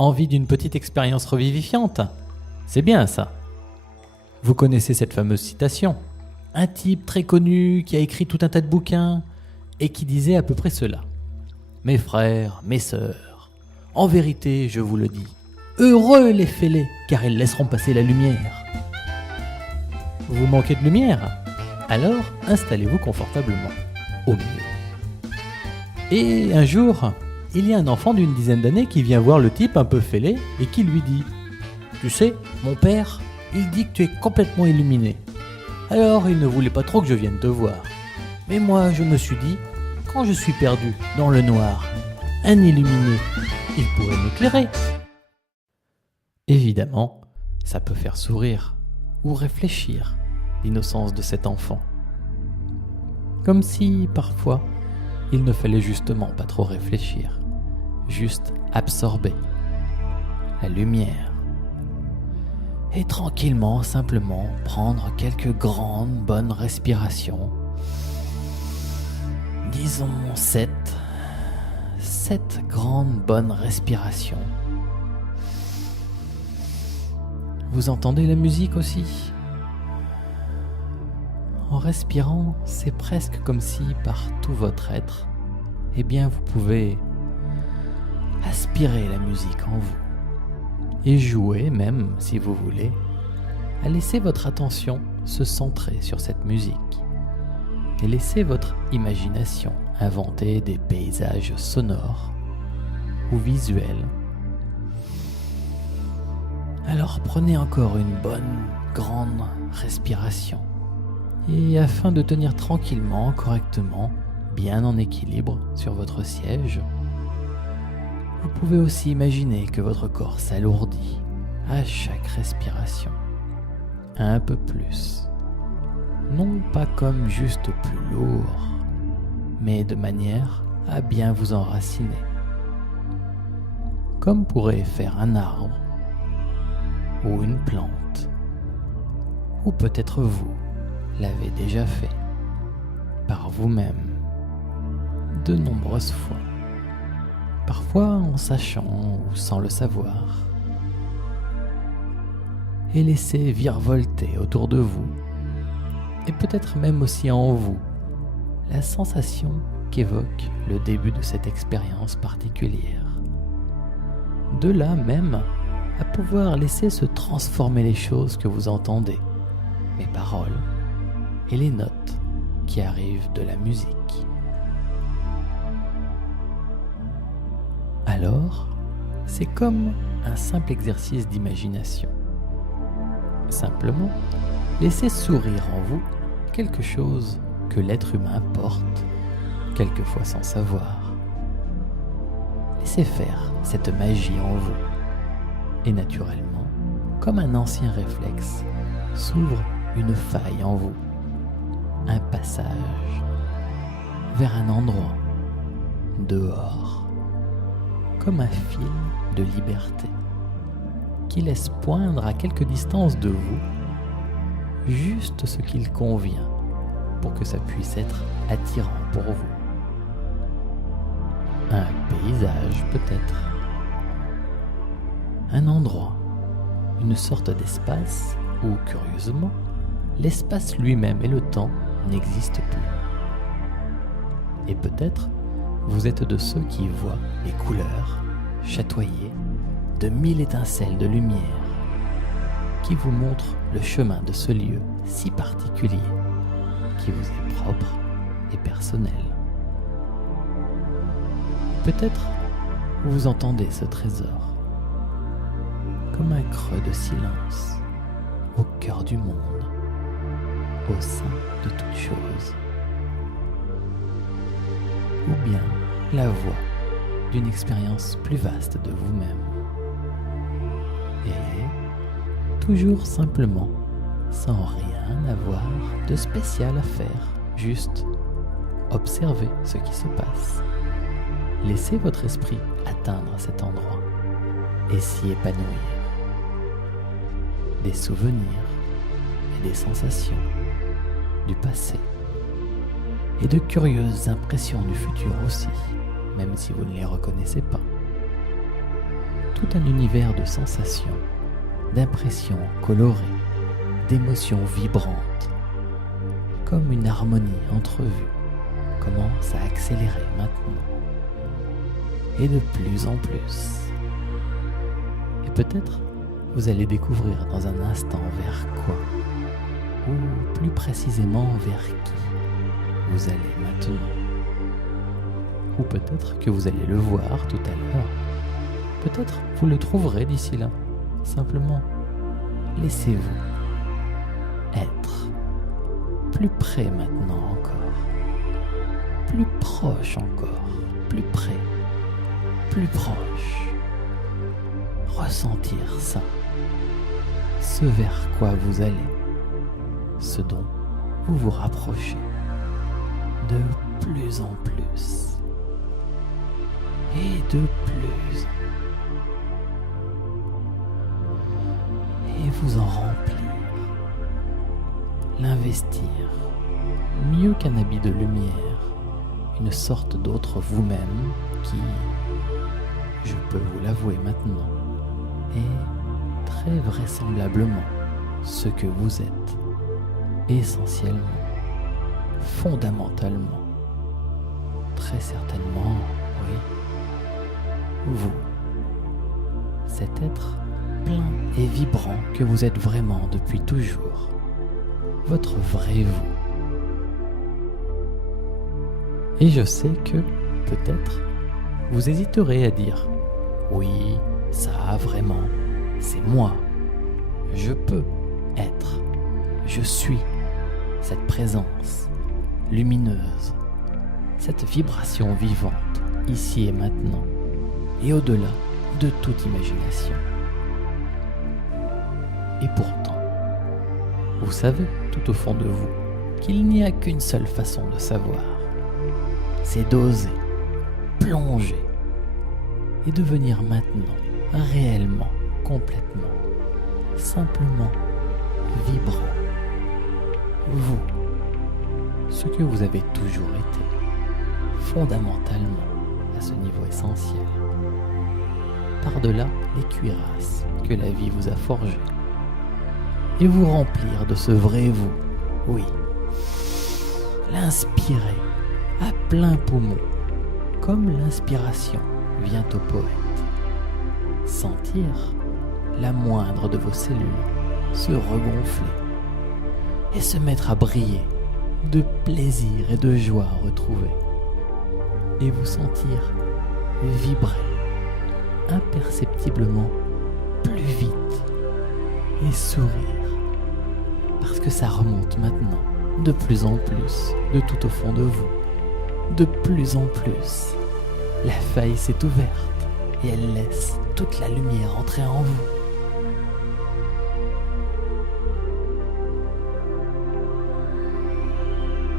Envie d'une petite expérience revivifiante? C'est bien ça. Vous connaissez cette fameuse citation. Un type très connu qui a écrit tout un tas de bouquins et qui disait à peu près cela. Mes frères, mes sœurs, en vérité, je vous le dis, heureux les fêlés, car ils laisseront passer la lumière. Vous manquez de lumière? Alors installez-vous confortablement, au mieux. Et un jour, il y a un enfant d'une dizaine d'années qui vient voir le type un peu fêlé et qui lui dit « Tu sais, mon père, il dit que tu es complètement illuminé. Alors il ne voulait pas trop que je vienne te voir. Mais moi, je me suis dit, quand je suis perdu dans le noir, un illuminé, il pourrait m'éclairer. » Évidemment, ça peut faire sourire ou réfléchir l'innocence de cet enfant. Comme si, parfois, il ne fallait justement pas trop réfléchir, juste absorber la lumière et tranquillement, simplement prendre quelques grandes, bonnes respirations. Disons 7 grandes, bonnes respirations. Vous entendez la musique aussi ? En respirant, c'est presque comme si, par tout votre être, eh bien vous pouvez aspirer la musique en vous et jouer, même si vous voulez, à laisser votre attention se centrer sur cette musique et laisser votre imagination inventer des paysages sonores ou visuels. Alors prenez encore une bonne, grande respiration. Et afin de tenir tranquillement, correctement, bien en équilibre sur votre siège, vous pouvez aussi imaginer que votre corps s'alourdit à chaque respiration, un peu plus. Non pas comme juste plus lourd, mais de manière à bien vous enraciner. Comme pourrait faire un arbre, ou une plante, ou peut-être vous l'avez déjà fait, par vous-même, de nombreuses fois, parfois en sachant ou sans le savoir, et laissez virevolter autour de vous, et peut-être même aussi en vous, la sensation qu'évoque le début de cette expérience particulière. De là même, à pouvoir laisser se transformer les choses que vous entendez, mes paroles, et les notes qui arrivent de la musique. Alors, c'est comme un simple exercice d'imagination. Simplement, laissez sourire en vous quelque chose que l'être humain porte, quelquefois sans savoir. Laissez faire cette magie en vous. Et naturellement, comme un ancien réflexe, s'ouvre une faille en vous. Un passage vers un endroit, dehors, comme un fil de liberté qui laisse poindre à quelque distance de vous juste ce qu'il convient pour que ça puisse être attirant pour vous. Un paysage peut-être, un endroit, une sorte d'espace où, curieusement, l'espace lui-même et le temps n'existe plus. Et peut-être vous êtes de ceux qui voient les couleurs chatoyer de 1000 étincelles de lumière qui vous montrent le chemin de ce lieu si particulier qui vous est propre et personnel. Peut-être vous entendez ce trésor comme un creux de silence au cœur du monde, au sein de toute chose, ou bien la voix d'une expérience plus vaste de vous-même. Et toujours simplement, sans rien avoir de spécial à faire, juste observez ce qui se passe. Laissez votre esprit atteindre cet endroit et s'y épanouir. Des souvenirs et des sensations du passé et de curieuses impressions du futur aussi, même si vous ne les reconnaissez pas. tout un univers de sensations, d'impressions colorées, d'émotions vibrantes, comme une harmonie entrevue, commence à accélérer maintenant, et de plus en plus. Et peut-être vous allez découvrir dans un instant vers quoi, ou plus précisément vers qui vous allez maintenant. Ou peut-être que vous allez le voir tout à l'heure. Peut-être vous le trouverez d'ici là. Simplement, laissez-vous être plus près maintenant encore, plus proche encore, plus près, plus proche. Ressentir ça, ce vers quoi vous allez, ce dont vous vous rapprochez de plus en plus et de plus, et vous en remplir, l'investir, mieux qu'un habit de lumière, une sorte d'autre vous-même qui, je peux vous l'avouer maintenant, est très vraisemblablement ce que vous êtes, essentiellement, fondamentalement, très certainement, oui, vous, cet être plein et vibrant que vous êtes vraiment depuis toujours, votre vrai vous. Et je sais que, peut-être, vous hésiterez à dire « Oui, ça vraiment, c'est moi. Je peux être, je suis cette présence lumineuse, cette vibration vivante, ici et maintenant, et au-delà de toute imagination. » Et pourtant, vous savez tout au fond de vous qu'il n'y a qu'une seule façon de savoir. C'est d'oser, plonger, et devenir maintenant, réellement, complètement, simplement vibrant. Vous, ce que vous avez toujours été, fondamentalement, à ce niveau essentiel. Par-delà les cuirasses que la vie vous a forgées. Et vous remplir de ce vrai vous, oui. L'inspirer à plein poumon, comme l'inspiration vient au poète. Sentir la moindre de vos cellules se regonfler et se mettre à briller de plaisir et de joie retrouvée. Et vous sentir vibrer imperceptiblement plus vite et sourire. Parce que ça remonte maintenant, de plus en plus, de tout au fond de vous. De plus en plus, la faille s'est ouverte et elle laisse toute la lumière entrer en vous.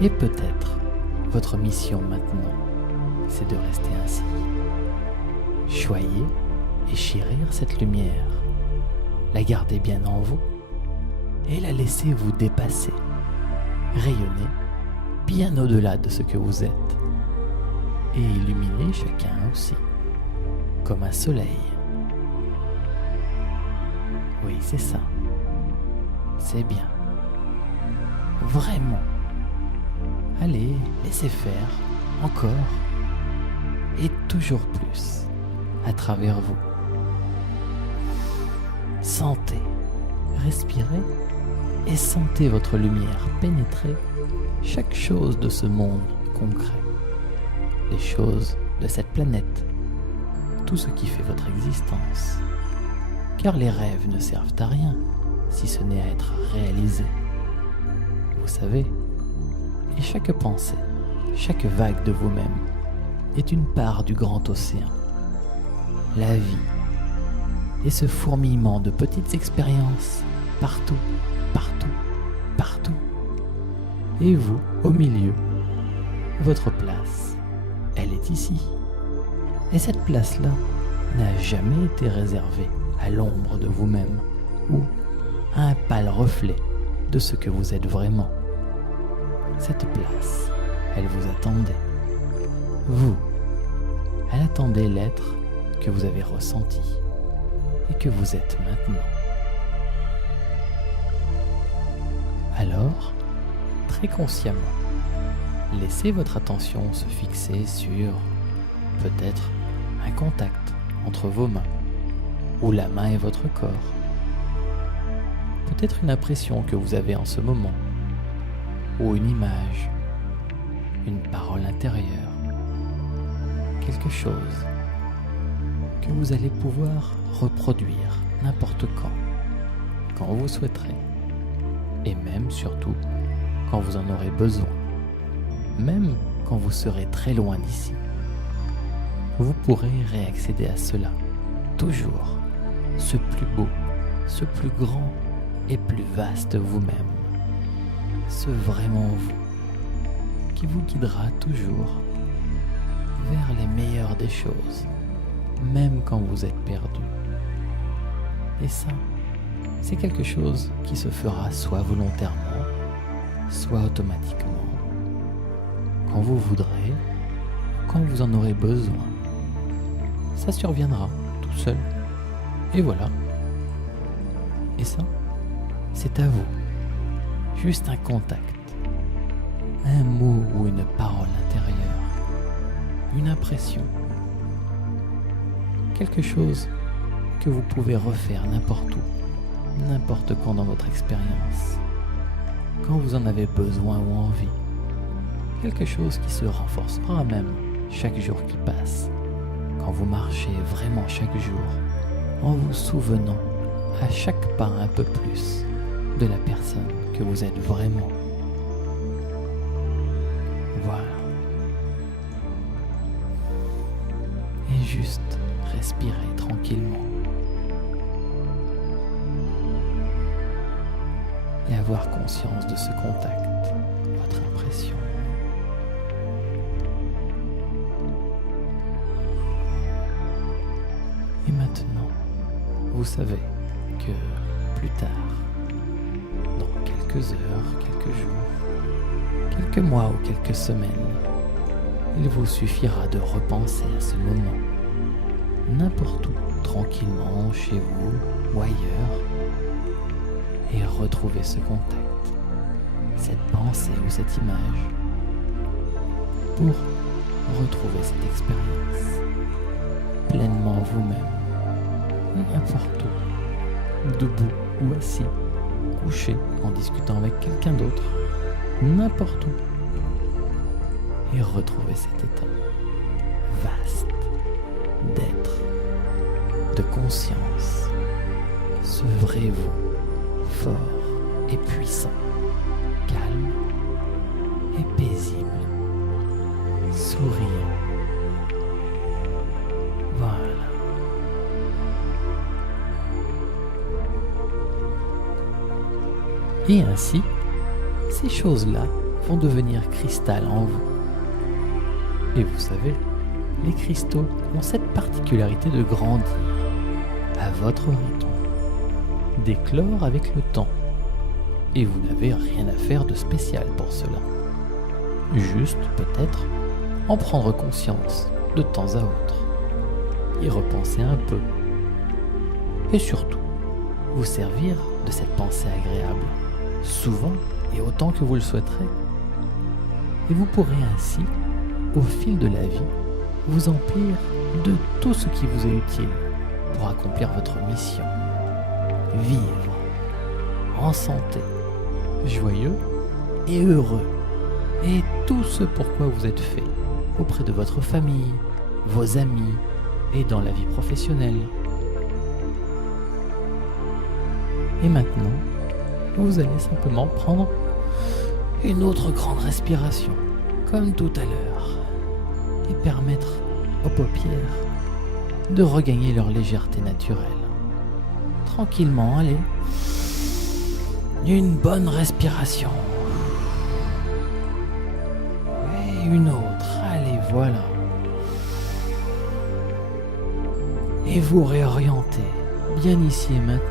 Et peut-être, votre mission maintenant, c'est de rester ainsi. Choyez et chérir cette lumière, la garder bien en vous, et la laisser vous dépasser, rayonner bien au-delà de ce que vous êtes, et illuminer chacun aussi, comme un soleil. Oui, c'est ça. C'est bien. Vraiment. Allez, laissez faire, encore, et toujours plus, à travers vous. Sentez, respirez, et sentez votre lumière pénétrer chaque chose de ce monde concret, les choses de cette planète, tout ce qui fait votre existence. Car les rêves ne servent à rien si ce n'est à être réalisés. Vous savez, et chaque pensée, chaque vague de vous-même est une part du grand océan. La vie et ce fourmillement de petites expériences partout, partout, partout. Et vous, au milieu, votre place, elle est ici. Et cette place-là n'a jamais été réservée à l'ombre de vous-même ou à un pâle reflet de ce que vous êtes vraiment. Cette place, elle vous attendait. Vous, elle attendait l'être que vous avez ressenti, et que vous êtes maintenant. Alors, très consciemment, laissez votre attention se fixer sur peut-être un contact entre vos mains ou la main et votre corps. Peut-être une impression que vous avez en ce moment ou une image, une parole intérieure, quelque chose que vous allez pouvoir reproduire n'importe quand vous souhaiterez, et même surtout quand vous en aurez besoin, même quand vous serez très loin d'ici. Vous pourrez réaccéder à cela, toujours, ce plus beau, ce plus grand et plus vaste vous-même, ce vraiment vous, qui vous guidera toujours vers les meilleures des choses, même quand vous êtes perdu. Et ça, c'est quelque chose qui se fera soit volontairement, soit automatiquement, quand vous voudrez, quand vous en aurez besoin. Ça surviendra tout seul. Et voilà. Et ça, c'est à vous. Juste un contact, un mot ou une parole intérieure, une impression, quelque chose que vous pouvez refaire n'importe où, n'importe quand dans votre expérience, quand vous en avez besoin ou envie, quelque chose qui se renforcera même chaque jour qui passe, quand vous marchez vraiment chaque jour, en vous souvenant à chaque pas un peu plus de la personne que vous êtes vraiment. Voilà. Et juste respirez tranquillement. Et avoir conscience de ce contact, votre impression. Et maintenant, vous savez que plus tard, dans quelques heures, quelques jours, quelques mois ou quelques semaines, il vous suffira de repenser à ce moment, n'importe où, tranquillement, chez vous ou ailleurs, et retrouver ce contact, cette pensée ou cette image, pour retrouver cette expérience, pleinement vous-même, n'importe où, debout ou assis, couché en discutant avec quelqu'un d'autre, n'importe où, et retrouver cet état vaste d'être, de conscience, ce vrai vous, fort et puissant, calme et paisible, souriant. Voilà. Et ainsi, ces choses-là vont devenir cristal en vous. Et vous savez, les cristaux ont cette particularité de grandir à votre rythme, d'éclore avec le temps. Et vous n'avez rien à faire de spécial pour cela. Juste, peut-être, en prendre conscience de temps à autre, y repenser un peu, et surtout, vous servir de cette pensée agréable, souvent et autant que vous le souhaiterez. Et vous pourrez ainsi, au fil de la vie, vous emplir de tout ce qui vous est utile pour accomplir votre mission. Vivre en santé, joyeux et heureux, et tout ce pourquoi vous êtes fait auprès de votre famille, vos amis et dans la vie professionnelle. Et maintenant, vous allez simplement prendre une autre grande respiration, comme tout à l'heure, et permettre aux paupières de regagner leur légèreté naturelle. Tranquillement, allez. Une bonne respiration. Et une autre, allez, voilà. Et vous réorientez, bien ici et maintenant.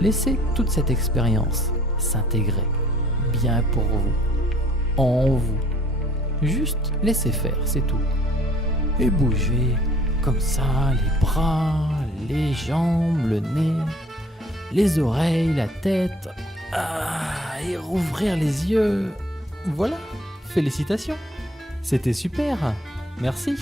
Laissez toute cette expérience s'intégrer, bien pour vous, en vous. Juste laissez faire, c'est tout. Et bougez comme ça, les bras, les jambes, le nez, les oreilles, la tête. Ah, et rouvrir les yeux. Voilà, félicitations. C'était super. Merci.